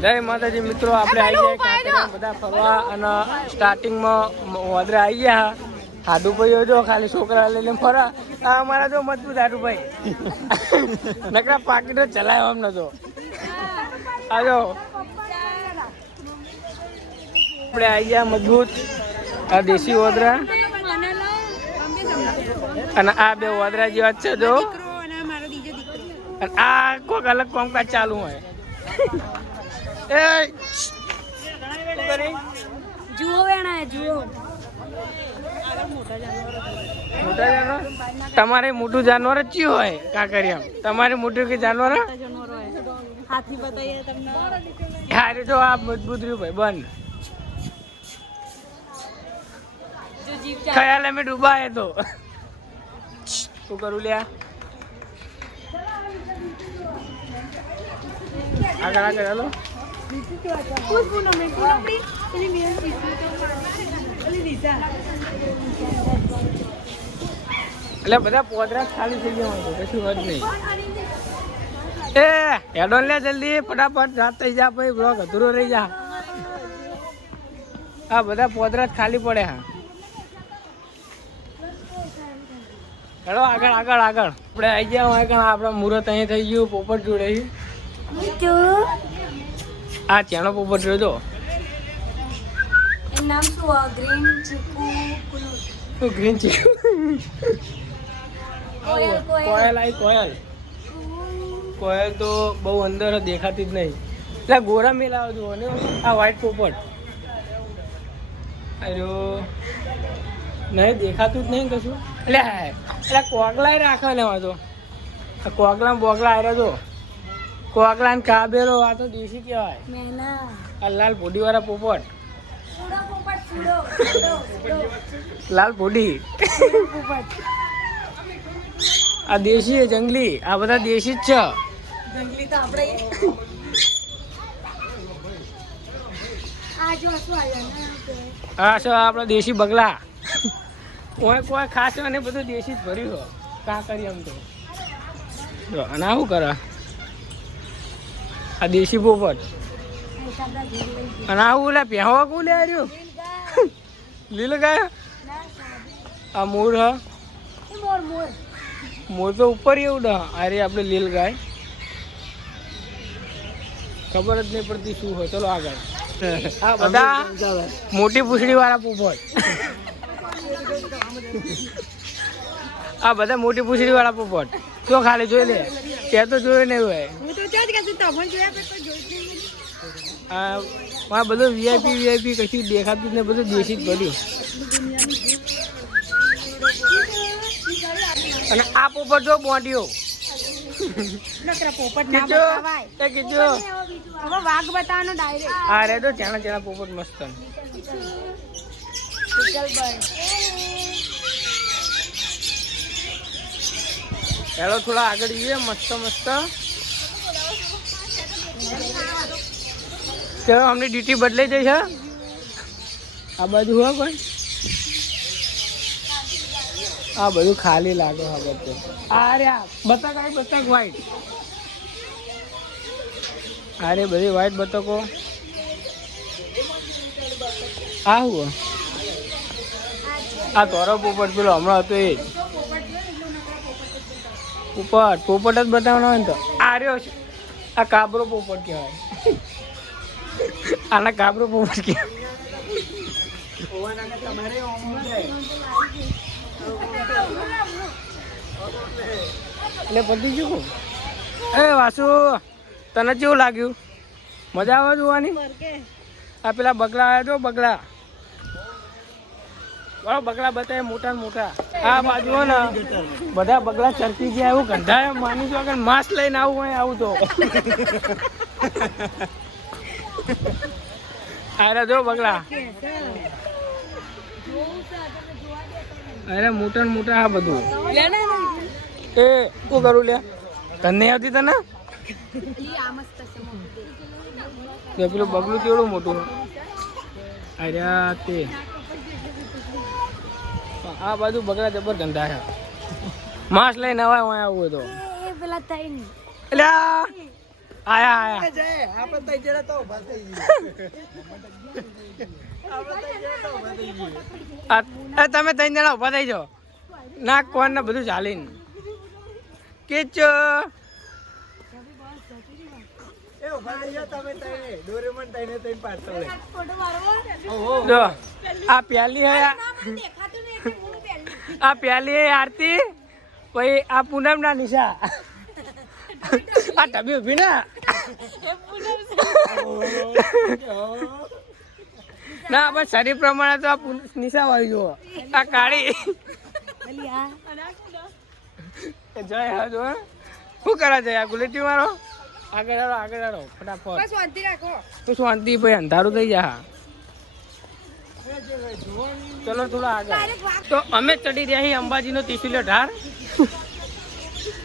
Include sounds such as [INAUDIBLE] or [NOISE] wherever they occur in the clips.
જય માતાજી મિત્રો આપણે આવી ગયા બધા ફરવા અને સ્ટાર્ટિંગમાં વદરા આવી ગયા. હાડુ ભાઈ જો ખાલી છોકરા લઈને ફરા. આ અમારા જો મજબૂત હાડુ ભાઈ [LAUGHS] નકરા પાકીટો ચલાવ્યો એમ નતો આજો આપણે આવી ગયા મજબૂત આ દેશી વદરા. અને આ બે વદરા જેવા જ છે જો. અને આ કોઈક અલગ કોમકાજ ચાલુ હોય. એ જુઓ વેણા જુઓ. તમારે મોટું જાનવર જ ચિયું હોય કાંકરિયા. તમારે મોટું કે જાનવર? હાથી બતાવીએ તમને. હારે તો આ મજબૂત રહ્યું ભાઈ બંધ. જો ખ્યાલ અમે ડૂબાય તો? શું કરું લ્યા? આગળ આગળ હાલો. એટલે બધા પોદરા ખાલી થઈ ગયા હોય કશું વાત નહીં. એ, હેડોન લે જલ્દી, ફટાફટ, રાત થઈ જા પછી બ્લોક અધૂરો રહી જા. આ બધા પોદરા ખાલી પડે હા. હેડો, આગળ આગળ આગળ. આપણે આવી ગયા હોય કારણ આપણે મુહૂર્ત અહીં થઈ ગયું, પોપટ જોડે. આ ચેનો પોપટ જોજો તો નામ શું? ગ્રીન ચીકુ કુલુ. ગ્રીન ચીકુ. કોયલ આઈ કોયલ. કોયલ તો બહુ અંદર દેખાતી જ નહીં. એટલે ગોરા મેલા જુઓ ને. આ વ્હાઈટ પોપટ. અરે નહીં દેખાતું જ નહીં કશું. એટલે એટલે કોગલાય રાખે ને આ કોગલા બોગલા આવ્યા તો કોગલા કાબેરો આ તો દેશી કહેવાય. મેના. આ લાલ ભોડીવાળા પોપટ. લાલ ભોડી. આ દેશી જંગલી. આ બધા દેશી જ છે. જંગલી તો આપણે. આ છે આપણા દેશી બગલા. કોઈ કોઈ ખાસ અને બધું દેશી જ ભર્યું કાં કા કરી એમ તો? અને આવું કરે? આ દેશી પોપટ. અને આ ઓલા પહેવા કોણ લે રહ્યું લીલ ગાય? આ મોર હા? મોર તો ઉપર એવું ડ અરે આપણે લીલ ગાય. ખબર જ નહીં પડતી શું હોય. ચલો આગળ. આ બધા મોટી પૂછડી વાળા પોપટ. આ બધા મોટી પૂછડી વાળા પોપટ. તો ખાલી જોઈ લે. કે તો જોયું નહીં હોય. આ બધું વીઆઈપી વીઆઈપી કશું દેખાતું ને બધું દેશી જ કર્યું અને આ પોપટ જો બોંડિયો. પોપટ મસ્ત. હેલો થોડા આગળ જઈએ મસ્ત મસ્ત. ચલો, અમને ડ્યુટી બદલાઈ જઈ છે. આ બાજુ હોય કોઈ? આ બધું ખાલી લાગે હા બધું. આ રે આ, બતક આવી બતક વાઈટ અરે બધી વાઈટ બતકો. આ હું? આ તોરો પોપટ પેલો, હમણાં હતો એ. પોપટ પોપટ જ બતાવવાનો હોય ને તો. આ રહ્યો છે. આ કાબરો પોપટ કહેવાય. આના કાબરો પોપટ કહેવાય. એટલે પતી ગયું એ વાસુ, તને કેવું લાગ્યું? મજા આવે જોવાની? આ પેલા બગલા આવ્યા જો બગલા બગલા બતાવે મોટા ને મોટા. આ બાજુ ને બધા બગલા ચરકી ગયા, એવું ગંધા માની જો આગળ માસ્ક લઈને આવું હોય આવું તો. અરે જો બગલા. અરે મોટા ને મોટા આ બધું. એ, શું કરું લે તને આવતી તને? પેલું બગલું કેવડું મોટું? અરે તે. આ બાજુ બગડા જબર ગંધા છે. માસ લઈને અવાય હોય આવું તો. એ પેલા તઈ એટલે આયા આયા. જાય આપણે તઈ જરા તો ઊભા થઈ ગઈ આપણે તઈ જરા તો ઊભા થઈ ગઈ આ આ તમે ત્રણ જણા ઊભા થઈ જાઓ. નાક કોણ ને બધું ચાલીને. કિચ. એ ઊભા તમે તઈને ડોરેમોન લે ફોટો મારવો જો આ પ્યાલી હે આ- દેખાતું નહીં એટલે પહેલી પ્યાલી હે આરતી. પછી આ પૂનમ ના નિશા. આ ટબી ઊભી ના. ના પણ શરીર પ્રમાણે તો આ પૂન- નિશા વાળી જુઓ. આ કાળી. અલી આ જય હા જો શું કરે છે આ ગુલેટી મારો આગળ આવો આગળ આવો ફટાફટ. બસ શાંતિ રાખો. તો શાંતિ ભાઈ અંધારું થઈ જા ચલો થોડા આગળ. તો અમે ચડી રહ્યા છીએ અંબાજીનો ત્રિશુલ્ય ઢાર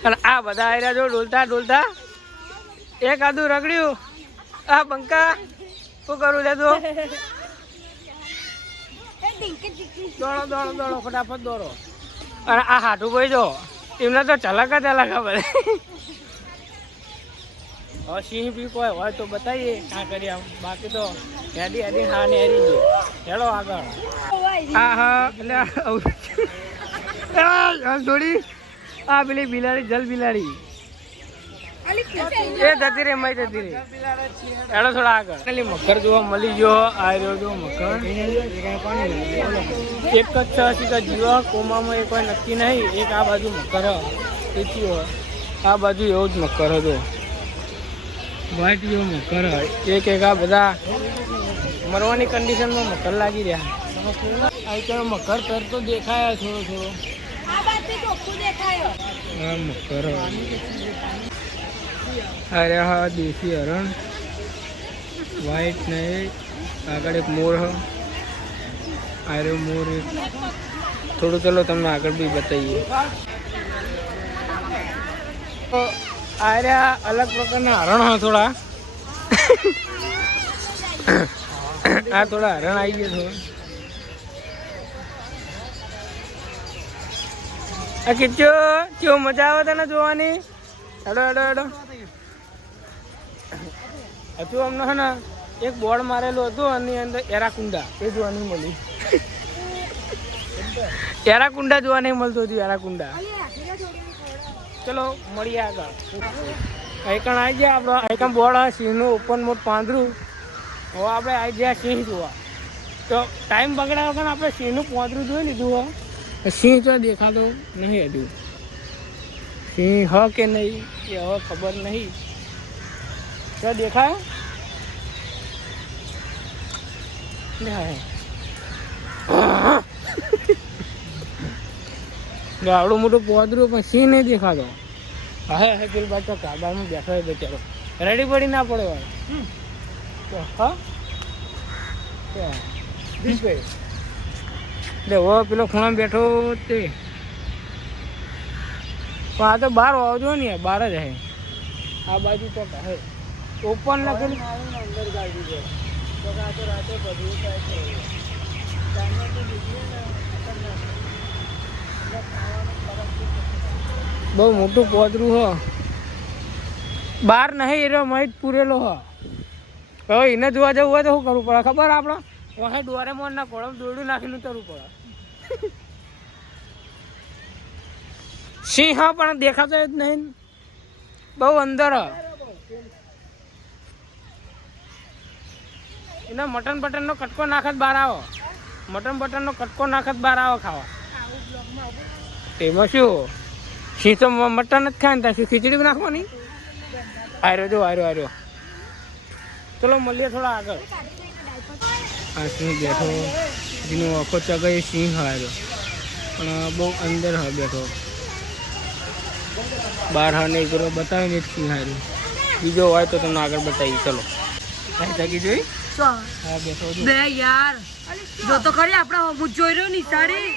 અને આ બધા આવ્યા જો ડોલતા ડોલતા. એક આદુ રગડ્યું. આ બંકા. શું કરું લે તું? દોડો દોડો દોડો ફટાફટ દોડો. અને આ હાથું ભાઈ જો એમને તો ચલક જ અલગ ખબર. હવે સિંહ બી કોઈ હોય તો બતાવીએ. આ કરીએ બાકી તો હેડી હેડી હા ને હેરી ગયો હેડો આગળ. હા હા, એટલે થોડી આ પેલી બિલાડી, જલ બિલાડી. એ જતી રે મય જતી રે હેડો થોડા આગળ. પેલી મકર જુઓ મળી ગયો, આ રહ્યો જો મકર એક જ છ સીધા જીવો, કોમામાં એ કોઈ નક્કી નહીં. એક આ બાજુ મકર. હોય આ બાજુ એવો જ મકર હતો. જેવો મકર એક એક આ બધા મરવાની કન્ડિશનમાં મકર લાગી રહ્યા. આ ચાલો મકર તરતો દેખાયા થોડો થોડો. હા મકર. અરે હા દેશી હરણ. વ્હાઈટ ને આગળ એક મોર હ. અરે મોર એક થોડું ચલો તમને આગળ બી બતાવીએ. તો આર્યા અલગ પ્રકારના હરણ થોડા. આ થોડા હરણ આવી ગયા થોડા. આ કિચ્ચો કેવો મજા આવે તને જોવાની? હેડો હેડો હેડો. હજુ અમને હે ને એક બોર્ડ મારેલું હતું અને અંદર એરાકુંડા. એ જોવા નહીં મળ્યું એરાકુંડા જોવા નહીં મળતું હતું એરાકુંડા. ચલો મળીએ આગળ. આઈકણ આવી ગયા આપણો. આઈકણ બોર્ડ આવે સિંહનું ઓપન મોટ પાંદરું. હવે આપણે આવી ગયા સિંહ જોવા. તો ટાઈમ બગડ્યા વગર આપણે સિંહનું પાંદરું જોઈ લીધું હો. સિંહ તો દેખાતો નહીં હજુ. સિંહ હ કે નહીં એ હવે ખબર નહીં. તો દેખાય. ગાવડું મોટું પોદરું પણ સિંહ નહીં દેખાતો. હા હા પેલી બાજુ તો કાબામાં બેઠો હોય બેચારો રેડી પડી ના પડે હોય હા? લે ઓ પેલો ખૂણા બેઠો તે. પણ આ તો બહાર આવજો ને બહાર જ હે. આ બાજુ તો હે. ઓપન લખેલું અંદર ગાડી છે. તો આ તો રાતે બધું થાય છે ચાંદનો તો દીકરી ને ખતરનાક. એટલે ખાવાનું ખરાબ થઈ જશે. બહુ મોટું પોદરું હ. બહાર નહીં એ રહ્યો મહિત પૂરેલો હ. હવે એને જોવા જવું હોય તો શું કરવું પડે? ખબર આપણે? વાહે ડોરેમોન ના કોળમ દોરડું નાખીને ઉતરવું પડે. સિંહ પણ દેખાતો જ નહીં. બહુ અંદર. એના મટન બટન નો કટકો નાખત બહાર આવો. મટન બટન નો કટકો નાખત બહાર આવો ખાવા. એમાં શું? સિંહ તો નથી ખાય ને ત્યાં શું ખીચડી નાખવાની? આર્યો જો આર્યો આર્યો ચલો મળીએ થોડા આગળ. આ સિંહ બેઠો. જેનો આખો ચગાઈ સિંહ હાર્યો. પણ બહુ અંદર હા બેઠો. બહાર હા નહીં કરો બતાવીને જ સિંહ હાર્યું. બીજો હોય તો તમને આગળ બતાવી ચલો. કઈ જગી જોઈ? હા બેઠો જો. બે યાર. જો તો ખરી આપણે હું જોઈ રહ્યો નિશાળી.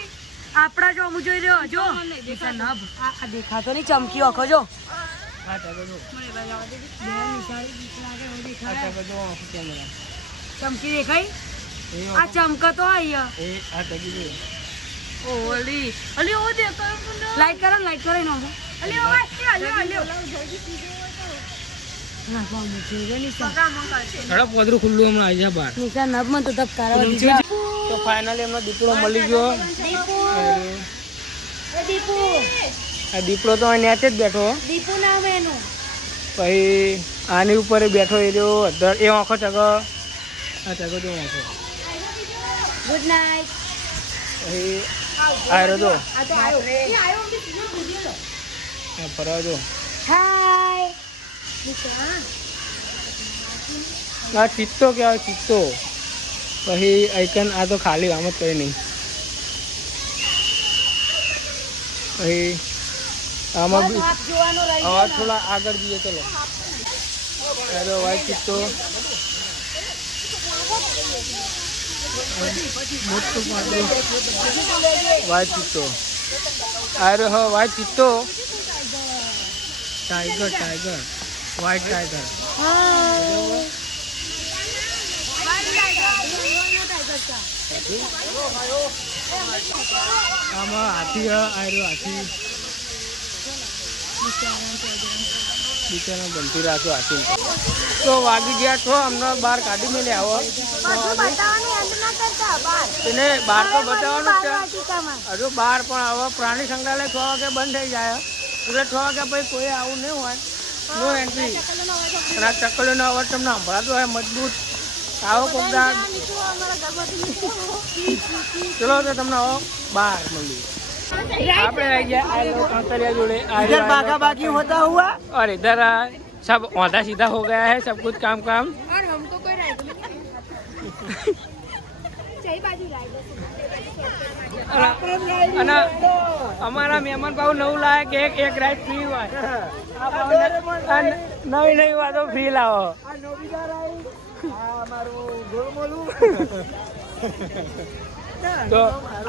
આપણા જો હું જોઈ રહ્યો જો. આ દેખાતો નહીં ચમકી આખો જો. ચમકી દેખાય? આ ચમકતો ઓલી અલી. ઓ દેખાય લાઈટ કરો લાઈટ કરો એનો. અલી ઓ અલી અલી. વધરું ખુલ્લું હમણાં આવી જાય બહાર. નિશા નબ મને તો ફાઇનલી એમનો દીપડો મળી ગયો. આ દીપડો તો અહીં નેચે જ બેઠો. દીપુ નામ એનું. પછી આની ઉપર એ બેઠો એ રહ્યો. અધર એ આંખો ચગો. આ ચગો તો આંખો. ગુડ નાઇટ પછી તો. તો આવ્યો આ ફરવા જો. હાય આ ચિત્તો કહેવાય ચિત્તો. પછી આઈકન આ તો ખાલી આમ જ કંઈ નહીં. પછી આમાં બી હવે થોડા આગળ જઈએ ચલો. અરે વાઈટ ચિત્તો મોટું વાઈટ ચિત્તો અરે હો વાઈટ ચિત્તો ટાઈગર ટાઈગર. White tiger. હાય આમાં હાથી આયરો હાથી. બિચારા બનતી રાખો હાથી. તો વાગી ગયા છો અમને બહાર કાઢી મેલે આવો. એને બહાર તો બતાવવાનું જ છે. હજુ બહાર પણ હવે પ્રાણી સંગ્રહાલય છ વાગે બંધ થઈ જાય. એટલે છ વાગે પછી કોઈ આવું નહીં હોય. નો એન્ટ્રી અને આ ચકલીનો અવાજ તમને સંભળાતો હોય મજબૂત. આવો કોક દાડ ચલો તો તમને આવો બહાર મળીએ આપણે આવી ગયા આ લોકો કાંકરિયા જોડે આ इधर बागा बागी होता हुआ और इधर आ, सब औंधा सीधा हो गया है सब कुछ काम काम અને- અને અમારા મહેમાન ભાવ નવું લાવે કે એક એક રાઈડ ફ્રી હોય આ ભાવને- આ ન- નવી નવી વાતો ફ્રી લાવો તો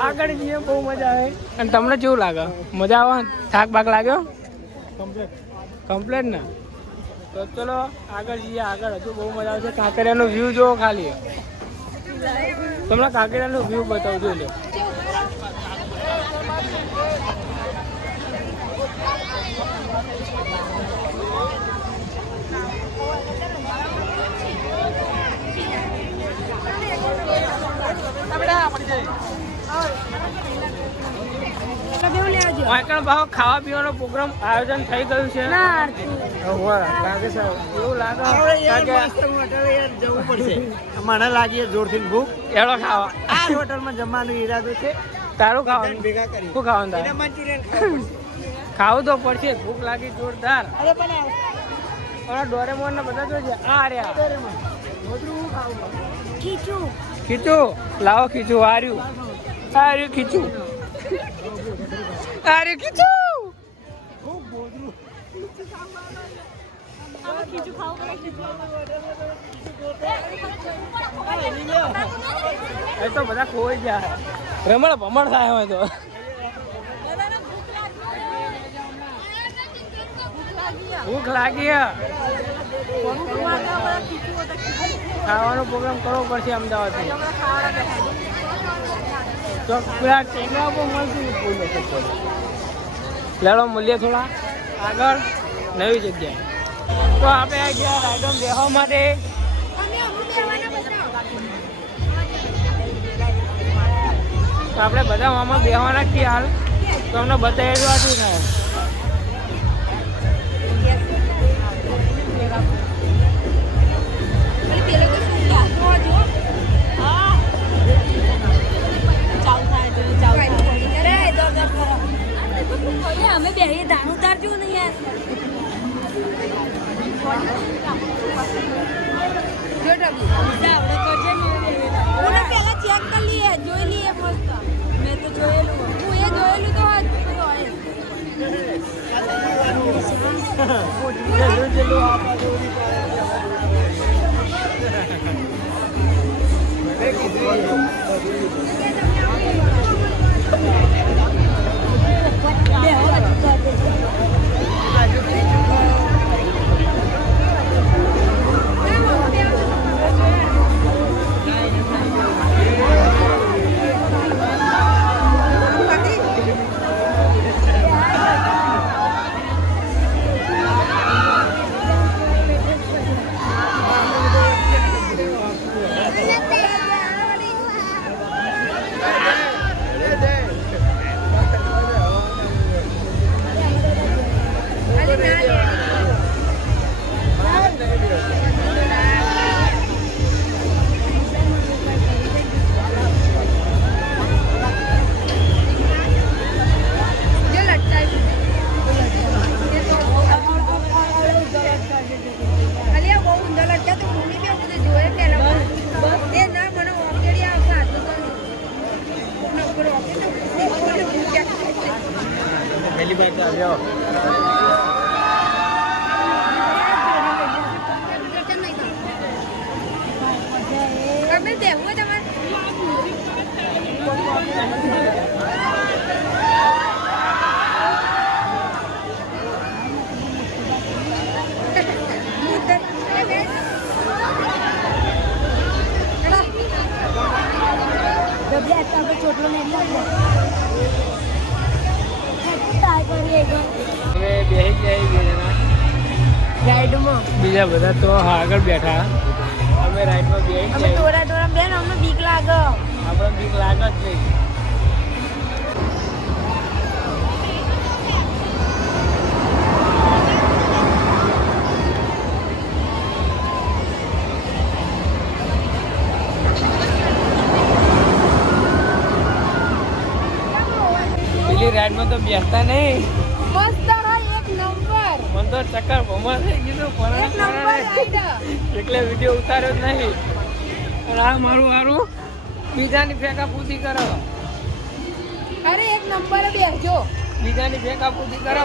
આગળ જઈએ, બહુ મજા આવે. અને તમને કેવું લાગે? મજા આવે? થાક બાક લાગ્યો? કમ્પ્લેટ ને? તો ચલો, આગળ જઈએ, આગળ. હજુ બહુ મજા આવશે. કાંકરિયાનો વ્યૂ જોવો ખાલી. તમને કાંકરિયાનો વ્યૂ બતાવજો લ્યો. વાંકણ ભાવ ખાવા પીવાનો પ્રોગ્રામ આયોજન થઈ ગયું છે. સર એવું લાગે. મને લાગી જોરથી ભૂખ. એડો ખાવા. આ હોટલમાં જમવાનો ઈરાદો છે. તારું ખાવાનું? ભેગા કરી. શું ખાવાનું તારે? મંચુરિયન ખાવું તો પડશે. ભૂખ લાગી જોરદાર. અરે પણ ઓલા ડોરેમોન ને બધા જોજે આ રહ્યા. ખીચું. ખીચું? લાવો ખીચું આર્યું આર્યું ખીચું. હાર્યું ખીચું એ તો બધા ખોઈ જાય રમણ ભમણ થાય હોય તો. ભૂખ લાગી. ખાવાનો પ્રોગ્રામ કરવો પડશે અમદાવાદથી. તો પેલા ટેંગરા પર મળશું બોલો તો લેડો, મળીએ થોડા. આગળ, નવી જગ્યાએ. તો આપણે આ ગયા રાયડમ બેહવા માટે. તો આપણે બધા આમાં બેહવાના છીએ હાલ. તો અમને બતાવી દો થાય. અમે તો આગળ બેઠા. અમે રાઈડમાં બેસી અમે દોરા દોરા બેન અમને બીક લાગે. આપણે બીક લાગે જ નહીં. રાઈડમાં તો બેસતા નહીં. મસ્ત હોય એક નંબર મને તો ચક્કર ભમા થઈ ગયું પણ એટલે વીડિયો ઉતાર્યો જ નહીં. પણ આ મારું સારું બીજાની ફેંકા પૂરી કરો. અરે એક નંબર બેસજો બીજાની ફેંકા પૂરી કરો.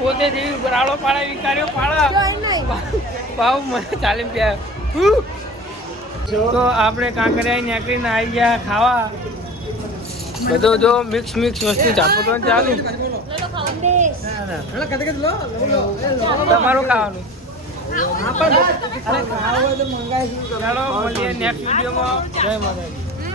પોતે જેવી રાળો પાડા. વિકાર્યો કાર્યો પાડા ભાવ મને ચાલી ગયા તો આપણે કાંકરિયા નીકળીને આવી ગયા ખાવા. બધો જો મિક્સ મિક્સ વસ્તુ ચાપો તો ચાલુ. તમારું ખાવાનું. ચાલો મળીએ નેક્સ્ટ વિડીયોમાં જય માતાજી.